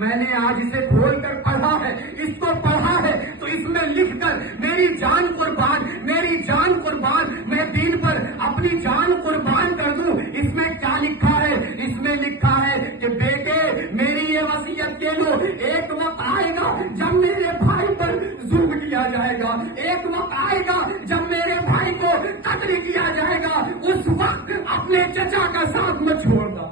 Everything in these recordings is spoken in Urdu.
میں نے آج اسے کھول کر پڑھا ہے، اس کو پڑھا ہے تو اس میں لکھ کر میری جان قربان، میری جان قربان، میں دین پر اپنی جان قربان کر دوں۔ اس میں کیا لکھا ہے؟ اس میں لکھا ہے کہ بیٹے میری یہ وصیت کے لو، ایک وقت آئے گا جب میرے بھائی پر ظلم کیا جائے گا، ایک وقت آئے گا جب میرے بھائی کو قتل کیا جائے گا، اس وقت اپنے چچا کا ساتھ مت چھوڑنا،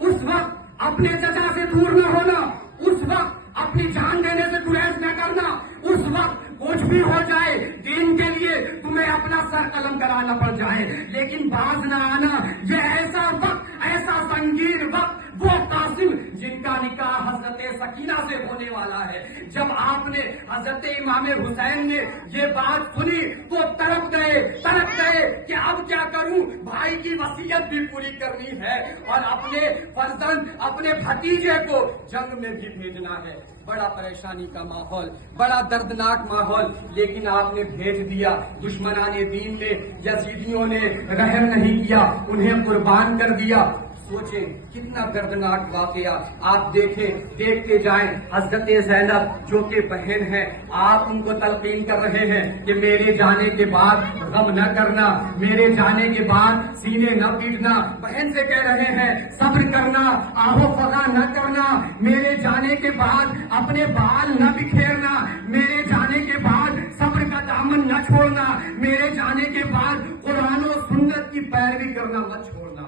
اس وقت اپنے چچا سے دور نہ ہونا، اس وقت اپنی جان دینے سے گریز نہ کرنا، اس وقت کچھ بھی ہو جائے دین کے لیے تمہیں اپنا سر قلم کرانا پڑ جائے لیکن باز نہ آنا۔ یہ ایسا وقت، ایسا سنگین وقت، وہ قاسم جن کا نکاح حضرت سکینہ سے ہونے والا ہے، جب آپ نے حضرت امام حسین نے یہ بات سنی تو تڑپ گئے کہ اب کیا کروں، بھائی کی وصیت بھی پوری کرنی ہے اور اپنے فرزند، اپنے بھتیجے کو جنگ میں بھی بھیجنا ہے۔ بڑا پریشانی کا ماحول، بڑا دردناک ماحول، لیکن آپ نے بھیج دیا۔ دشمنان دین نے، یزیدیوں نے رحم نہیں کیا، انہیں قربان کر دیا۔ سوچیں کتنا دردناک واقعہ، آپ دیکھتے جائیں۔ حضرت زینب جو کہ بہن ہے، آپ ان کو تلقین کر رہے ہیں کہ میرے جانے کے بعد غم نہ کرنا، میرے جانے کے بعد سینے نہ پیٹنا۔ بہن سے کہہ رہے ہیں صبر کرنا، آہو فغا نہ کرنا، میرے جانے کے بعد اپنے بال نہ بکھیرنا، میرے جانے کے بعد صبر کا دامن نہ چھوڑنا، میرے جانے کے بعد قرآن و سنت کی پیروی کرنا مت چھوڑنا۔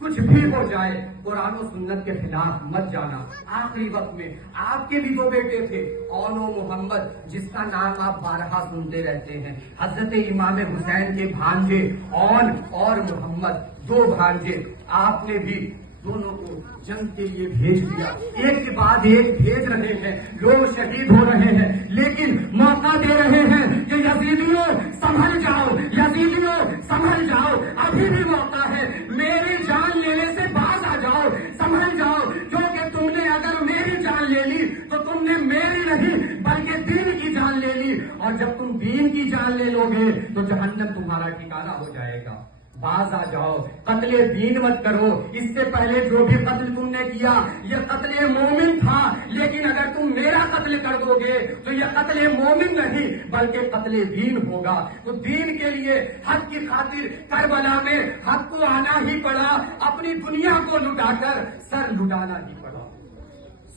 کچھ بھی ہو جائے قرآن و سنت کے خلاف مت جانا۔ آخری وقت میں آپ کے بھی دو بیٹے تھے، اون و محمد، جس کا نام آپ بارہا سنتے رہتے ہیں۔ حضرت امام حسین کے بھانجے اون اور محمد، دو بھانجے، آپ نے بھی دونوں کو جنگ کے لیے بھیج دیا۔ ایک کے بعد ایک بھیج رہے ہیں، لوگ شہید ہو رہے ہیں، لیکن موقع دے رہے ہیں کہ یزیدیوں سنبھل جاؤ، یزیدیوں سنبھل جاؤ، ابھی بھی موقع ہے، میری جان لینے سے باز آ جاؤ، سنبھل جاؤ، کیونکہ تم نے اگر میری جان لے لی تو تم نے میری نہیں بلکہ دین کی جان لے لی، اور جب تم دین کی جان لے لو گے تو جہنم تمہارا ٹھکانہ ہو جائے گا۔ باز آ جاؤ، قتل دین مت کرو۔ اس سے پہلے جو بھی قتل تم نے کیا یہ قتل مومن تھا، لیکن اگر تم میرا قتل کر دو گے تو یہ قتل مومن نہیں بلکہ قتل دین ہوگا۔ تو دین کے لیے حق کی خاطر کربلا میں حق کو آنا ہی پڑا، اپنی دنیا کو لٹا کر سر لٹانا ہی پڑا۔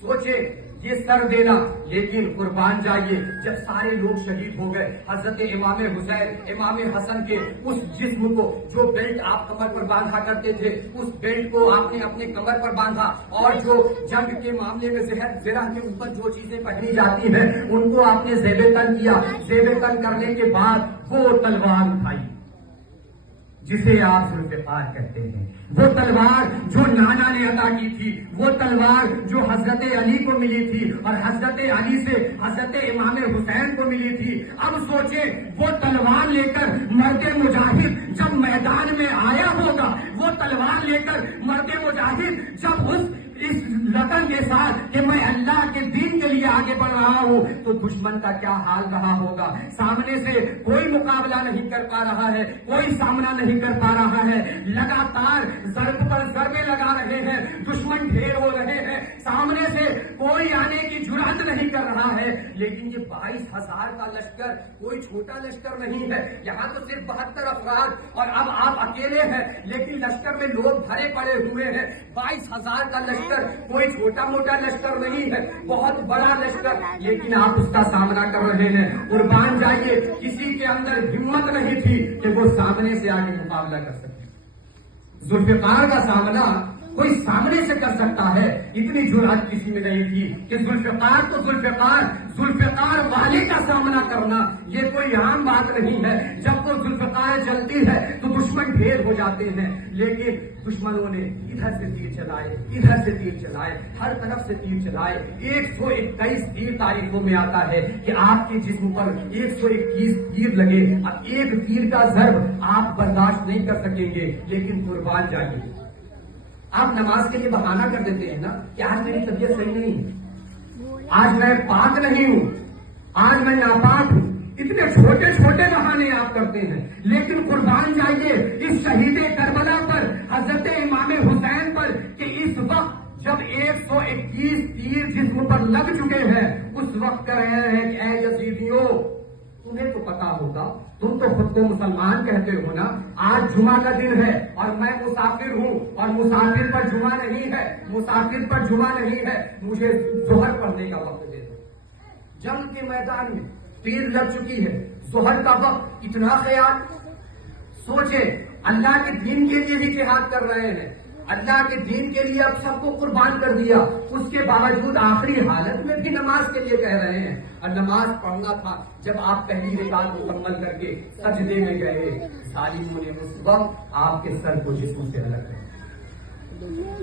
سوچے یہ سر دینا، لیکن قربان جائیے جب سارے لوگ شہید ہو گئے، حضرت امام حسین، امام حسن کے اس جسم کو، جو بیلٹ آپ کمر پر باندھا کرتے تھے، اس بیلٹ کو آپ نے اپنے کمر پر باندھا، اور جو جنگ کے معاملے میں زرہ کے اوپر جو چیزیں پہنی جاتی ہیں ان کو آپ نے زیب تن کیا۔ زیب تن کرنے کے بعد وہ تلوار اٹھائی جسے آپ ذوالفقار کہتے ہیں، وہ تلوار جو نانا نے عطا کی تھی، وہ تلوار جو حضرت علی کو ملی تھی اور حضرت علی سے حضرت امام حسین کو ملی تھی۔ اب سوچیں وہ تلوار لے کر مرد مجاہد جب میدان میں آیا ہوگا، وہ تلوار لے کر مرد مجاہد جب اس لگن کے ساتھ کہ میں اللہ کے دین کے لیے آگے بڑھ رہا ہوں، تو دشمن کا کیا حال رہا ہوگا۔ سامنے سے کوئی مقابلہ نہیں کر پا رہا ہے، کوئی سامنا نہیں کر پا رہا ہے، لگاتار ضرب پر ضربے لگا رہے ہیں، دشمن ڈھیر ہو رہے ہیں، سامنے سے کوئی آنے کی جرأت نہیں کر رہا ہے۔ لیکن یہ 22,000 کا لشکر کوئی چھوٹا لشکر نہیں ہے، یہاں تو صرف 72 افراد اور اب آپ اکیلے ہیں، لیکن لشکر میں لوگ بھرے پڑے ہوئے ہیں۔ 22,000 کا لشکر کوئی چھوٹا موٹا لشکر نہیں ہے، بہت بڑا لشکر، لیکن آپ اس کا سامنا کر رہے ہیں۔ قربان جائیے کسی کے اندر ہمت نہیں تھی کہ وہ سامنے سے آگے مقابلہ کر سکے۔ ذوالفقار کا سامنا کوئی سامنے سے کر سکتا ہے، اتنی جرأت کسی میں نہیں تھی کہ ذوالفقار تو ذوالفقار والے کا سامنا کرنا یہ کوئی عام بات نہیں ہے۔ جب وہ ذوالفقار جلتی ہے تو دشمن ڈھیر ہو جاتے ہیں، لیکن دشمنوں نے ادھر سے تیر چلائے، ادھر سے تیر چلائے، ہر طرف سے تیر چلائے۔ 121 تیر تاریخوں میں آتا ہے کہ آپ کے جسم پر 121 تیر لگے۔ اب ایک تیر کا ضرب آپ برداشت نہیں کر سکیں گے، لیکن قربان جائیے آپ نماز کے لیے بہانہ کر دیتے ہیں نا کہ آج میری طبیعت صحیح نہیں ہے، آج میں پاک نہیں ہوں، آج میں ناپاک ہوں، اتنے چھوٹے چھوٹے بہانے آپ کرتے ہیں۔ لیکن قربان جائیے اس شہید کربلا پر، حضرت امام حسین پر، کہ اس وقت جب 121 تیر جسم پر لگ چکے ہیں، اس وقت کہہ رہے ہیں کہ اے یزیدیوں، تمہیں تو پتا ہوگا، تم تو خود کو مسلمان کہتے ہو نا، آج جمعہ کا دن ہے اور میں مسافر ہوں، اور مسافر پر جمعہ نہیں ہے، مسافر پر جمعہ نہیں ہے، مجھے ظہر پڑھنے کا وقت دے دو۔ جنگ کے میدان میں تیر لگ چکی ہے، ظہر کا وقت، اتنا خیال۔ سوچے اللہ کے دین کے لیے بھی جہاد کر رہے ہیں، اللہ کے دین کے لیے اب سب کو قربان کر دیا، اس کے باوجود آخری حالت میں بھی نماز کے لیے کہہ رہے ہیں۔ اور نماز پڑھنا تھا جب آپ پہلی رکعت مکمل کر کے سجدے میں گئے، ظالموں نے اس وقت آپ کے سر کو جسم سے الگ کر دیا۔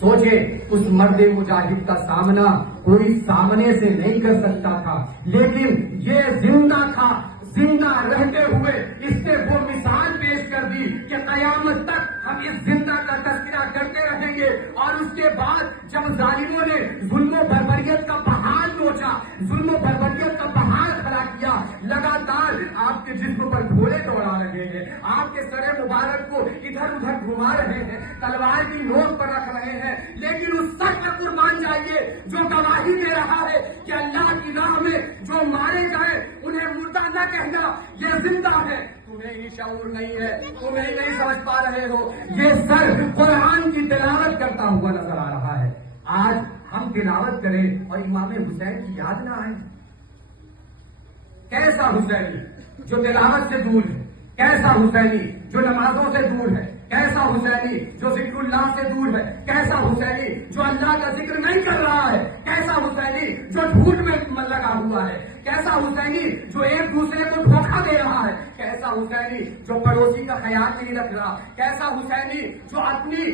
سوچے اس مرد مجاہد کا سامنا کوئی سامنے سے نہیں کر سکتا تھا، لیکن یہ زندہ تھا، زندہ رہتے ہوئے اس نے وہ مثال پیش کر دی کہ قیامت تک ہم اس زندہ کا تذکرہ کرتے رہیں گے۔ اور اس کے بعد جب ظالموں نے ظلم و بربریت کا پہاڑ نوچا، ظلم و بربریت کا پہاڑ کھڑا کیا، لگاتار آپ کے جسم پر گھوڑے دوڑا رہے ہیں، آپ کے سر مبارک کو ادھر ادھر گھما رہے ہیں، تلوار کی نوک پر رکھ رہے ہیں، لیکن اس سب پر قربان جائیے جو گواہی دے رہا ہے کہ اللہ کی راہ میں جو مارے گئے انہیں مردہ نہ کہنا، یہ زندہ ہے۔ تمہیں ہی شعور نہیں ہے، تمہیں ہی نہیں سمجھ پا رہے ہو۔ یہ سر قرآن کی تلاوت کرتا ہوا نظر آ رہا ہے۔ آج ہم تلاوت کریں اور امام حسین کی یاد نہ آئے۔ کیسا حسینی جو تلاوت سے دور ہے، کیسا حسینی جو نمازوں سے دور ہے، کیسا حسینی جو ذکر اللہ سے دور ہے، کیسا حسینی جو اللہ کا ذکر نہیں کر رہا ہے، کیسا حسینی جو جھوٹ میں لگا ہوا ہے، کیسا حسینی جو ایک دوسرے کو دھوکہ دے رہا ہے، کیسا حسینی جو پڑوسی کا خیال نہیں رکھ رہا، کیسا حسینی جو اپنی